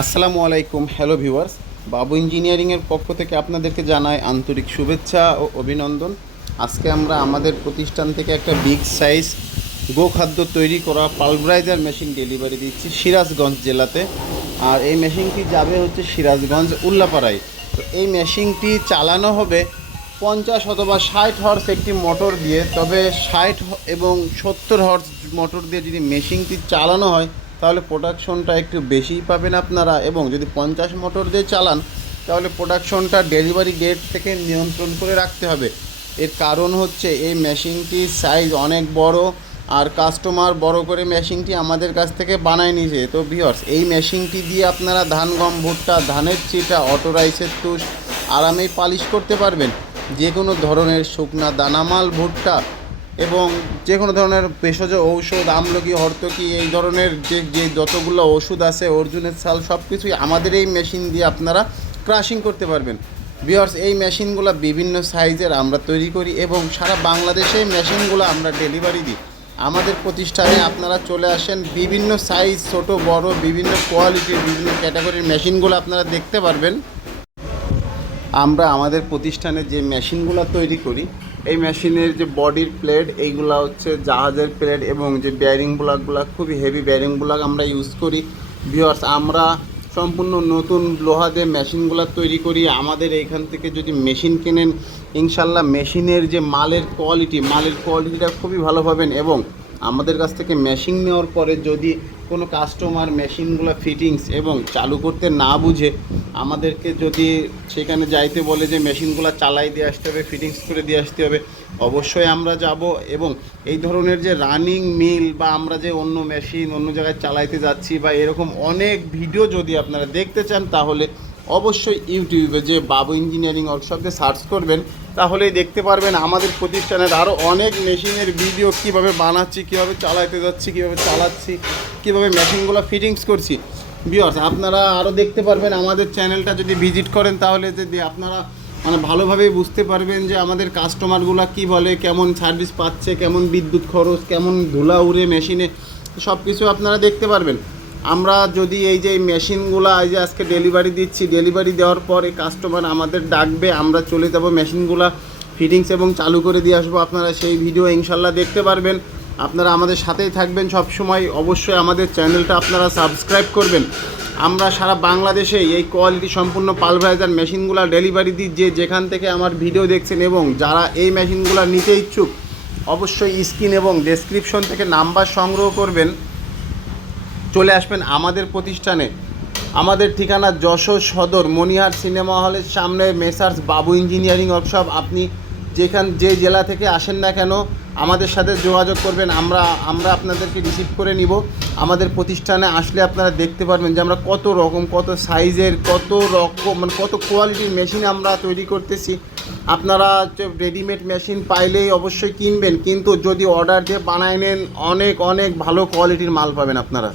আসসালামু আলাইকুম hello viewers বাবু ইঞ্জিনিয়ারিংয়ের পক্ষ থেকে আপনাদেরকে জানাই আন্তরিক শুভেচ্ছা ও অভিনন্দন। আজকে আমরা আমাদের প্রতিষ্ঠান থেকে একটা বিগ সাইজ গোখাদ্য তৈরি করা পালভরাইজার মেশিন ডেলিভারি দিচ্ছি সিরাজগঞ্জ জেলাতে। আর এই মেশিনটি যাবে হচ্ছে সিরাজগঞ্জ উল্লাপাড়ায়। তো এই মেশিনটি চালানো হবে পঞ্চাশ অথবা ষাট হর্স একটি মোটর দিয়ে, তবে ষাট এবং সত্তর হর্স মোটর দিয়ে যদি মেশিনটি চালানো হয়, তাহলে প্রোডাকশনটা একটু বেশিই পাবেন আপনারা। এবং যদি পঞ্চাশ মোটর দিয়ে চালান, তাহলে প্রোডাকশনটা ডেলিভারি ডেট থেকে নিয়ন্ত্রণ করে রাখতে হবে। এর কারণ হচ্ছে, এই মেশিনটির সাইজ অনেক বড় আর কাস্টমার বড় করে মেশিনটি আমাদের কাছ থেকে বানায় নিয়েছে। তো ভিওর্স এই মেশিনটি দিয়ে আপনারা ধান, গম, ভুট্টা, ধানের চিটা, অটো রাইসের তুষ আরামেই পালিশ করতে পারবেন। যে কোনো ধরনের শুকনা দানামাল, ভুট্টা এবং যে কোনো ধরনের ভেষজ ঔষধ, আমলকি, হর্তকি, এই ধরনের যে যে যতগুলো ওষুধ আছে, অর্জুনের ছাল সব কিছুই আমাদের এই মেশিন দিয়ে আপনারা ক্রাশিং করতে পারবেন। বিয়ার্স এই মেশিনগুলো বিভিন্ন সাইজের আমরা তৈরি করি এবং সারা বাংলাদেশে মেশিনগুলো আমরা ডেলিভারি দিই। আমাদের প্রতিষ্ঠানে আপনারা চলে আসেন, বিভিন্ন সাইজ, ছোট, বড়, বিভিন্ন কোয়ালিটির, বিভিন্ন ক্যাটাগরির মেশিনগুলো আপনারা দেখতে পারবেন। আমরা আমাদের প্রতিষ্ঠানে যে মেশিনগুলো তৈরি করি, এই মেশিনের যে বডির প্লেট, এইগুলা হচ্ছে জাহাজের প্লেট এবং যে বেয়ারিং ব্লকগুলো খুবই হেভি বেয়ারিং ব্লক আমরা ইউজ করি। ভিওয়ার্স আমরা সম্পূর্ণ নতুন লোহা দিয়ে মেশিনগুলো তৈরি করি। আমাদের এইখান থেকে যদি মেশিন কেনেন, ইনশাল্লাহ মেশিনের যে মালের কোয়ালিটি মালের কোয়ালিটিটা খুবই ভালো পাবেন এবং আমাদের কাছ থেকে মেশিন নেওয়ার পরে যদি কোনো কাস্টমার মেশিনগুলো ফিটিংস এবং চালু করতে না বুঝে আমাদেরকে যদি সেখানে যাইতে বলে যে মেশিনগুলো চালাই দিয়ে আসতে হবে ফিটিংস করে দিয়ে আসতে হবে, অবশ্যই আমরা যাব এবং এই ধরনের যে রানিং মিল বা আমরা যে অন্য মেশিন অন্য জায়গায় চালাইতে যাচ্ছি বা এরকম অনেক ভিডিও যদি আপনারা দেখতে চান, তাহলে অবশ্যই ইউটিউবে যে বাবু ইঞ্জিনিয়ারিং ওয়ার্কশপে সার্চ করবেন, তাহলেই দেখতে পারবেন আমাদের প্রতিষ্ঠানের আরও অনেক মেশিনের ভিডিও কীভাবে বানাচ্ছি, কীভাবে চালাইতে যাচ্ছি, কীভাবে চালাচ্ছি, কীভাবে মেশিনগুলো ফিটিংস করছি। বিয়ার্স আপনারা আরও দেখতে পারবেন, আমাদের চ্যানেলটা যদি ভিজিট করেন তাহলে যদি আপনারা মানে ভালোভাবে বুঝতে পারবেন যে আমাদের কাস্টমারগুলো কি বলে, কেমন সার্ভিস পাচ্ছে, কেমন বিদ্যুৎ খরচ, কেমন ধুলা উড়ে মেশিনে সব কিছু আপনারা দেখতে পারবেন। আমরা যদি এই যে মেশিনগুলো এই যে আজকে ডেলিভারি দিচ্ছি ডেলিভারি দেওয়ার পর কাস্টমার আমাদের ডাকবে, আমরা চলে যাব মেশিনগুলো ফিটিংস এবং চালু করে দিয়ে আসব। আপনারা সেই ভিডিও ইনশাল্লাহ দেখতে পারবেন। আপনারা আমাদের সাথেই থাকবেন সব সময় অবশ্যই আমাদের চ্যানেলটা আপনারা সাবস্ক্রাইব করবেন। আমরা সারা বাংলাদেশে এই কোয়ালিটি সম্পূর্ণ পালভাইজার মেশিনগুলো ডেলিভারি দিই, যে যেখান থেকে আমার ভিডিও দেখছেন এবং যারা এই মেশিনগুলো নিতে ইচ্ছুক, অবশ্যই স্ক্রিন এবং ডেসক্রিপশন থেকে নাম্বার সংগ্রহ করবেন। চলে আসবেন আমাদের প্রতিষ্ঠানে। আমাদের ঠিকানা যশোর সদর মনিহার সিনেমা হলের সামনে, মেসার্স বাবু ইঞ্জিনিয়ারিং ওয়ার্কশপ। আপনি যেখান যে জেলা থেকে আসেন না কেন, আমাদের সাথে যোগাযোগ করবেন, আমরা আমরা আপনাদেরকে রিসিভ করে নিব। আমাদের প্রতিষ্ঠানে আসলে আপনারা দেখতে পারবেন যে আমরা কত রকম, কত সাইজের কত রকম মানে কত কোয়ালিটির মেশিন আমরা তৈরি করতেছি। আপনারা রেডিমেড মেশিন পাইলেই অবশ্যই কিনবেন, কিন্তু যদি অর্ডার দিয়ে বানায় নেন, অনেক অনেক ভালো কোয়ালিটির মাল পাবেন আপনারা।